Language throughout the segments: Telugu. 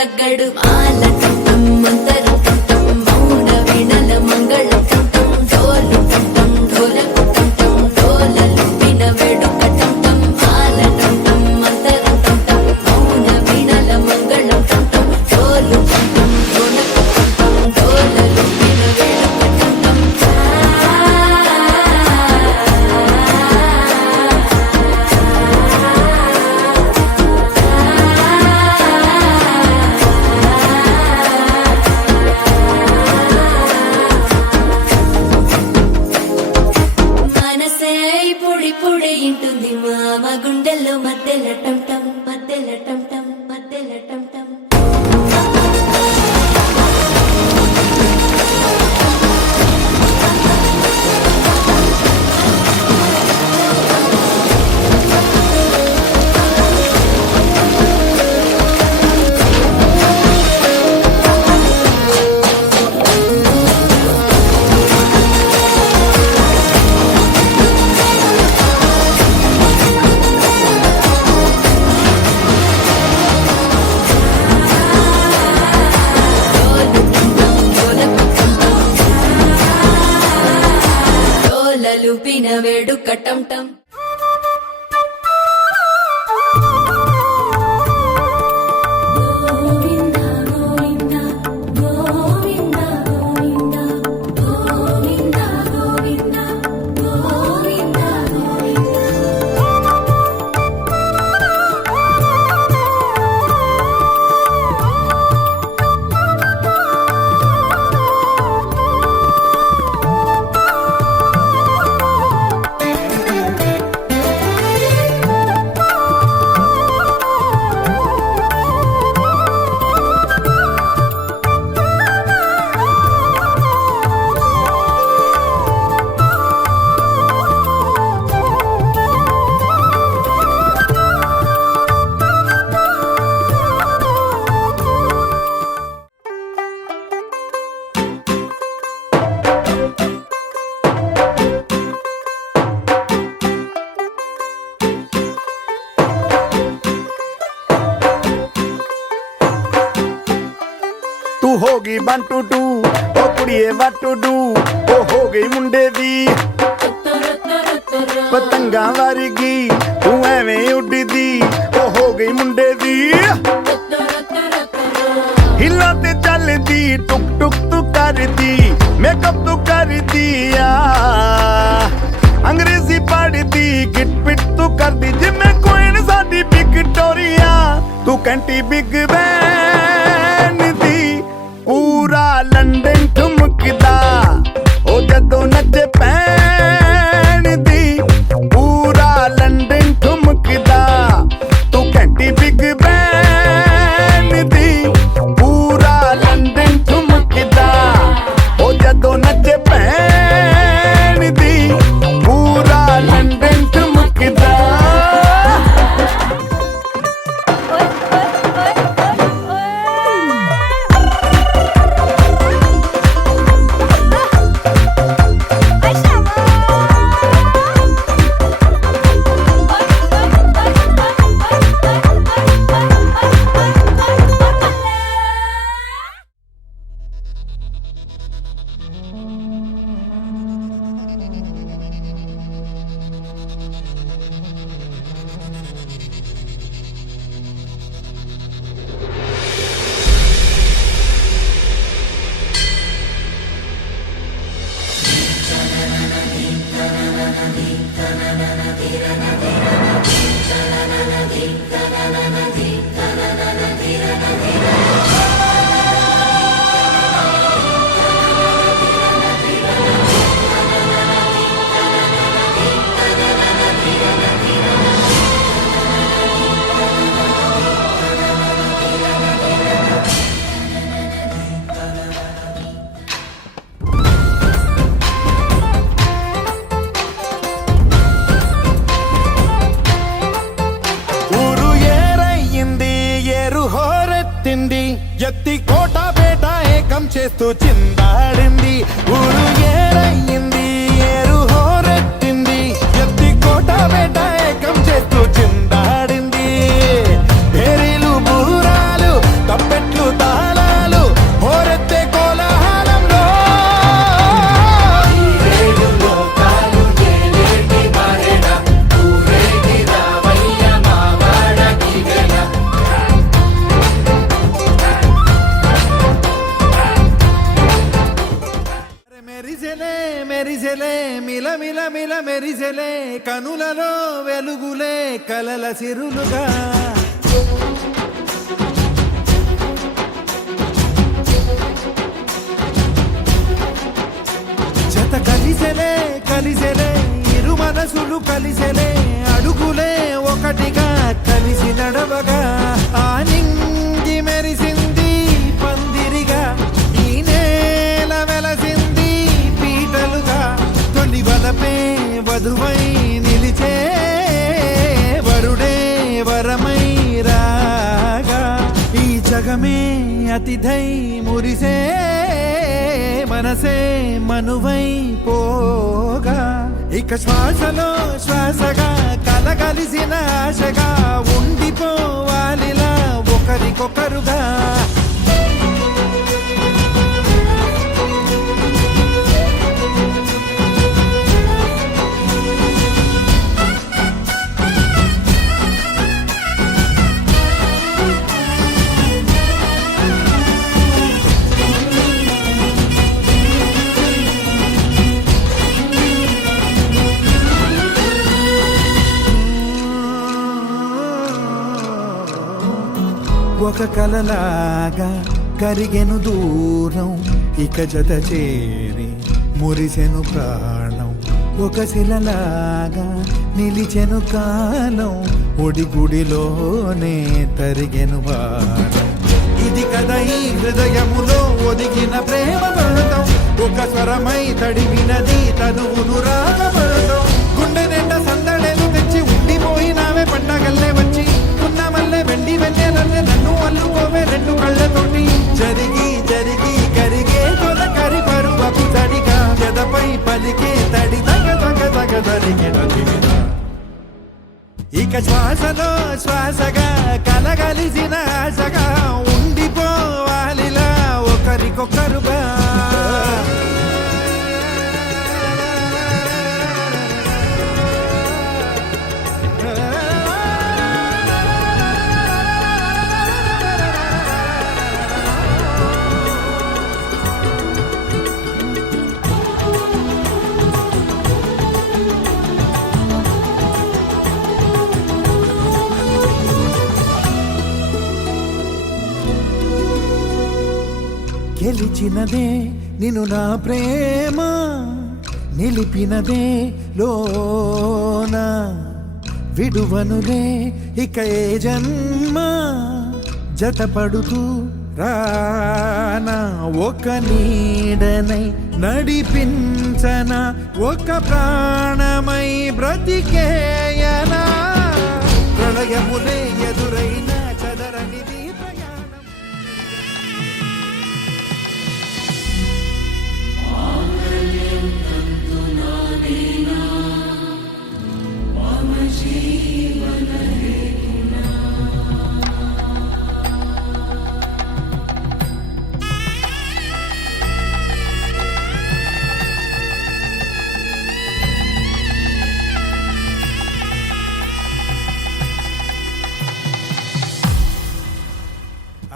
తగ్గడు మాల టం మంతర టం మౌన వీణల మంగళ టం డోలు టం ఢోలకు టం డోలలు విన వేడుక టం మాల టం మంతర టం మౌన వీణల మంగళ టం డోలు టం ఢోలకు టం డోలలు విన వేడుక టం మనసే పొడి పొడి ఇంటుంది మామ గుండెల్లో మధ్యల టం టం మధ్యల టం టం మధ్యల టం టం లూపిన వేడుక టం టం तू होगी 1 2 2 ओ कुड़िए what to do ओ हो गई मुंडे दी पतंगा वर्गी तू एवें उड़दी ओ हो गई मुंडे दी हिला ते चलदी टुक टुक तू करदी मेकअप तू कर दिया अंग्रेजी पढ़दी गिट पिट तू कर दी जिम्मे कोइन साडी विक्टोरिया तू कंटी बिग बैन दी पूरा लंडन ठुमकदा ओ जदों नचे पैन दी पूरा लंडन ठुमकदा तू घंटी बिग बैन दी पूरा लंडन ठुमकदा ओ जदों नचे पैन दी पूरा लंडन ठुमकदा ఎత్తి కోట బేట ఏకం చేస్తూ చిందాడింది ఊరు ఏరయ్యింది ఏరు హోరెత్తింది ఎత్తి కోట బేట ఏకం చేస్తూ చిందాడింది పేరీలు బూరాలు తప్పెట్లు కలిసెలే మెరిసెలే మిలమిల మిల మెరిసెలే కనులలో వెలుగులే కలల సిరులుగా జత కలిసెలే కలిసెలే ఇరు మనసులు కలిసెలే అడుగులే ఒకటిగా కలిసి నడవగా ఆ నింగి మెరిసింది పందిరిగా ఈ నేల వెలసింది పీటలుగా తొలి వలపే వధువై నిలిచే వరుడే వరమై రాగా ఈ జగమే అతిథై మురిసే మనసే మనువై పోగా ఇక శ్వాసలో శ్వాసగా కలగలిసిన ఆశగా ఉండిపోవాలిలా ఒకరికొకరుగా ఒక కలలాగా కరిగెను దూరం ఇక జత చేరి మురిసెను ప్రాణం ఒక శిలలాగా నిలిచెను కాలం ఒడిగుడిలోనే తరిగెను బాణం ఇది కదా ఈ హృదయములో ఒదిగిన ప్రేమ పడతాం ఒక స్వరమై తడివినది తనువును రాగపడతాం గుండె నిండా సందడేలు తెచ్చి ఉండిపోయినావే పండగల్లే వచ్చి ఉన్న మల్లె వెండి వెన్నెలల్లే నన్ను అల్లుకోవే రెండు కళ్ళతోటి జరిగి జరిగి కరిగే తొల కరి పరువపు తడిగా ఎదపై పలికే తడి తగ తగ తగ తరిగే తగిన ఇక శ్వాసలో శ్వాసగా కలగలిసిన ఆశగా ఉండిపోవాలిలా ఒకరికొకరుగా గెలిచినదే నిన్ను నా ప్రేమ నిలిపినదే లోన విడువనులే ఇక ఏ జన్మ జతపడుతూ రానా ఒక నీడనై నడిపించన ఒక ప్రాణమై బ్రతికేయనా ప్రళయములే ఎదురైన చదరనిది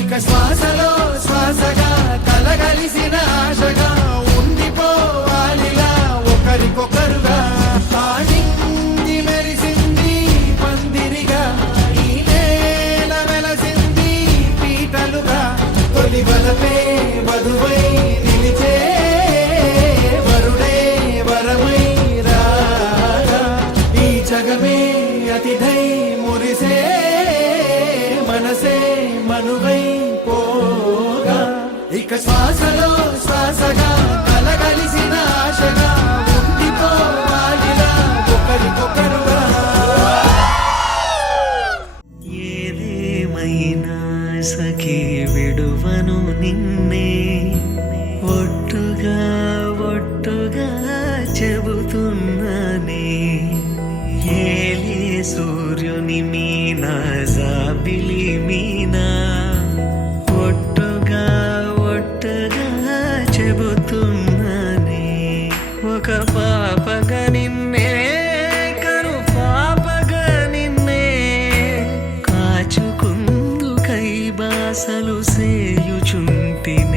ఇక శ్వాసలో శ్వాసగా కలగలిసిన ఆశగా ఉండిపోవాలిలా ఒకరికొకరుగా ఆడింది మెరిసింది పందిరిగా ఈ నేల వెలసింది పీటలుగా తొలి వలపే వధువై నిలిచే వరుడే వరమై రాగా ఈ జగమే అతిథై మురిసే మనసే మనువై పోగా ఇక శ్వాసలో శ్వాసగా కలగలిసిన ఆశగా ఉండిపోవాలిలా ఒకరికొకరుగా ఏదేమైనా సఖీ విడువను నిన్నే ఒట్టుగా ఒట్టుగా చెబుతున్నానే ఏలే సూర్యుని మీనా జాబిలి మీనా ఒట్టుగా ఒట్టుగా చెబుతున్నానే ఒక పాపగా నిన్నే కను పాపగా నిన్నే కాచుకుందు కై బాసలు సేయుచుంటినే